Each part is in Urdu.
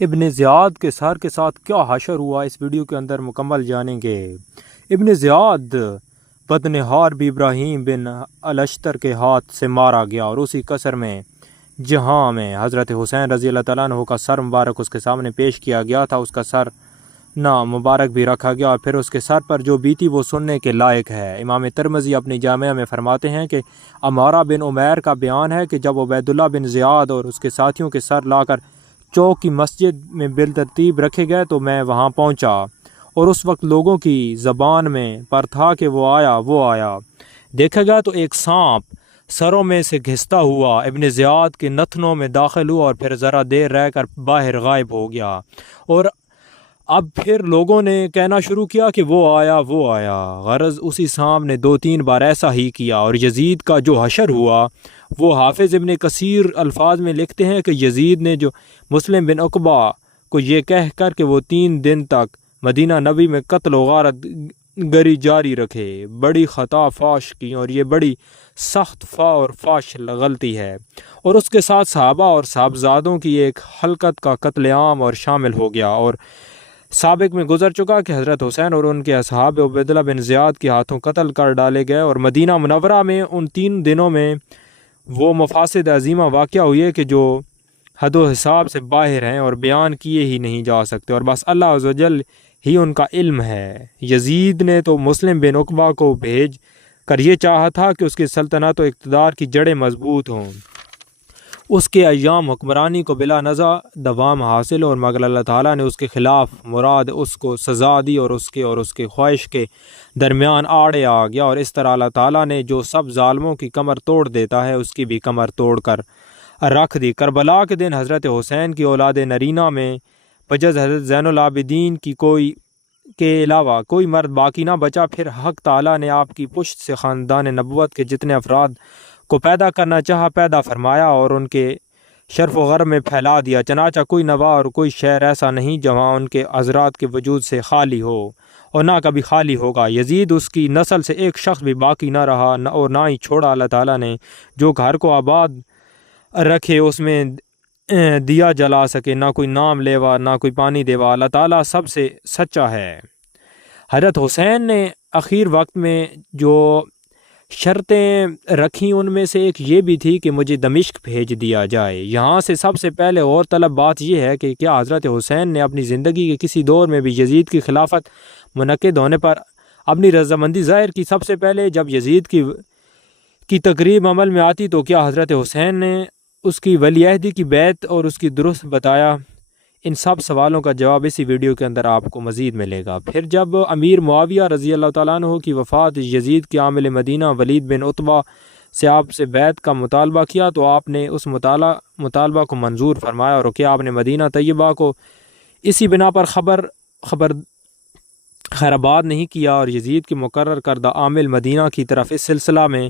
ابن زیاد کے سر کے ساتھ کیا حشر ہوا اس ویڈیو کے اندر مکمل جانیں گے۔ ابن زیاد بدن حرب ابراہیم بن الاشتر کے ہاتھ سے مارا گیا اور اسی قصر میں جہاں میں حضرت حسین رضی اللہ تعالیٰ عنہ کا سر مبارک اس کے سامنے پیش کیا گیا تھا، اس کا سر مبارک بھی رکھا گیا اور پھر اس کے سر پر جو بیتی وہ سننے کے لائق ہے۔ امام ترمذی اپنی جامعہ میں فرماتے ہیں کہ عمارہ بن عمیر کا بیان ہے کہ جب عبید اللہ بن زیاد اور اس کے ساتھیوں کے سر لا کر چوک کی مسجد میں بالترتیب رکھے گئے تو میں وہاں پہنچا اور اس وقت لوگوں کی زبان میں پر تھا کہ وہ آیا۔ دیکھا گیا تو ایک سانپ سروں میں سے گھستا ہوا ابن زیاد کے نتنوں میں داخل ہوا اور پھر ذرا دیر رہ کر باہر غائب ہو گیا، اور اب پھر لوگوں نے کہنا شروع کیا کہ وہ آیا۔ غرض اسی سانپ نے 2-3 بار ایسا ہی کیا، اور یزید کا جو حشر ہوا وہ حافظ ابن کثیر الفاظ میں لکھتے ہیں کہ یزید نے جو مسلم بن عقبہ کو یہ کہہ کر کہ وہ 3 دن تک مدینہ نبی میں قتل و غارت گری جاری رکھے، بڑی خطا فاش کی، اور یہ بڑی سخت اور فاش غلطی ہے، اور اس کے ساتھ صحابہ اور صاحبزادوں کی ایک حلقت کا قتل عام اور شامل ہو گیا، اور سابق میں گزر چکا کہ حضرت حسین اور ان کے اصحاب عبید اللہ بن زیاد کے ہاتھوں قتل کر ڈالے گئے، اور مدینہ منورہ میں ان 3 دنوں میں وہ مفاسد عظیمہ واقعہ ہوئے کہ جو حد و حساب سے باہر ہیں اور بیان کیے ہی نہیں جا سکتے، اور بس اللہ عز و جل ہی ان کا علم ہے۔ یزید نے تو مسلم بن عقبہ کو بھیج کر یہ چاہا تھا کہ اس کی سلطنت و اقتدار کی جڑیں مضبوط ہوں، اس کے ایام حکمرانی کو بلا نزع دوام حاصل ہو، اور مگر اللہ تعالیٰ نے اس کے خلاف مراد اس کو سزا دی اور اس کے خواہش کے درمیان آڑے آ گیا، اور اس طرح اللہ تعالیٰ نے جو سب ظالموں کی کمر توڑ دیتا ہے اس کی بھی کمر توڑ کر رکھ دی۔ کربلا کے دن حضرت حسین کی اولاد نرینہ میں بجز حضرت زین العابدین کے علاوہ کوئی مرد باقی نہ بچا۔ پھر حق تعالیٰ نے آپ کی پشت سے خاندان نبوت کے جتنے افراد کو پیدا کرنا چاہا پیدا فرمایا اور ان کے شرف و غرب میں پھیلا دیا، چنانچہ کوئی نوا اور کوئی شہر ایسا نہیں جہاں ان کے حضرات کے وجود سے خالی ہو، اور نہ کبھی خالی ہوگا۔ یزید اس کی نسل سے ایک شخص بھی باقی نہ رہا اور نہ ہی چھوڑا۔ اللہ تعالیٰ نے جو گھر کو آباد رکھے اس میں دیا جلا سکے، نہ کوئی نام لیوا نہ کوئی پانی دیوا۔ اللہ تعالیٰ سب سے سچا ہے۔ حضرت حسین نے اخیر وقت میں جو شرطیں رکھیں ان میں سے ایک یہ بھی تھی کہ مجھے دمشق بھیج دیا جائے۔ یہاں سے سب سے پہلے اور طلب بات یہ ہے کہ کیا حضرت حسین نے اپنی زندگی کے کسی دور میں بھی یزید کی خلافت منعقد ہونے پر اپنی رضامندی ظاہر کی؟ سب سے پہلے جب یزید کی تقریب عمل میں آتی تو کیا حضرت حسین نے اس کی ولی عہدی کی بیعت اور اس کی درست بتایا؟ ان سب سوالوں کا جواب اسی ویڈیو کے اندر آپ کو مزید ملے گا۔ پھر جب امیر معاویہ رضی اللہ تعالیٰ عنہ کی وفات، یزید کے عامل مدینہ ولید بن عتبہ سے آپ سے بیعت کا مطالبہ کیا تو آپ نے اس مطالبہ کو منظور فرمایا، اور کیا آپ نے مدینہ طیبہ کو اسی بنا پر خیرآباد نہیں کیا، اور یزید کے مقرر کردہ عامل مدینہ کی طرف اس سلسلہ میں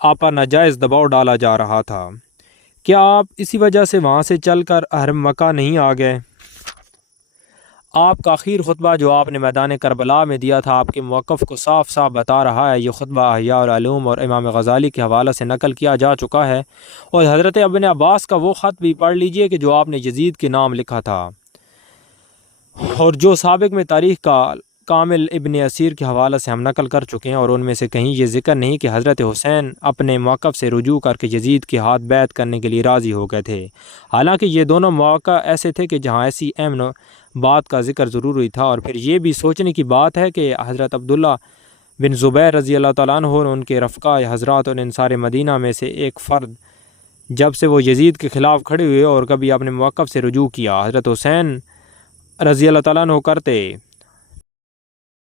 آپ پر ناجائز دباؤ ڈالا جا رہا تھا؟ کیا آپ اسی وجہ سے وہاں سے چل کر حرم مکہ نہیں آ گئے؟ آپ کا آخری خطبہ جو آپ نے میدان کربلا میں دیا تھا آپ کے موقف کو صاف صاف بتا رہا ہے۔ یہ خطبہ احیاء العلوم اور امام غزالی کے حوالے سے نقل کیا جا چکا ہے، اور حضرت ابن عباس کا وہ خط بھی پڑھ لیجئے کہ جو آپ نے یزید کے نام لکھا تھا، اور جو سابق میں تاریخ کا کامل ابن اسیر کے حوالے سے ہم نقل کر چکے ہیں، اور ان میں سے کہیں یہ ذکر نہیں کہ حضرت حسین اپنے موقف سے رجوع کر کے یزید کے ہاتھ بیعت کرنے کے لیے راضی ہو گئے تھے۔ حالانکہ یہ دونوں مواقع ایسے تھے کہ جہاں ایسی اہم بات کا ذکر ضروری تھا، اور پھر یہ بھی سوچنے کی بات ہے کہ حضرت عبداللہ بن زبیر رضی اللہ تعالیٰ عنہ اور ان کے رفقا حضرات اور انصار مدینہ میں سے ایک فرد جب سے وہ یزید کے خلاف کھڑے ہوئے اور کبھی اپنے موقف سے رجوع کیا، حضرت حسین رضی اللہ تعالیٰ عنہ کرتے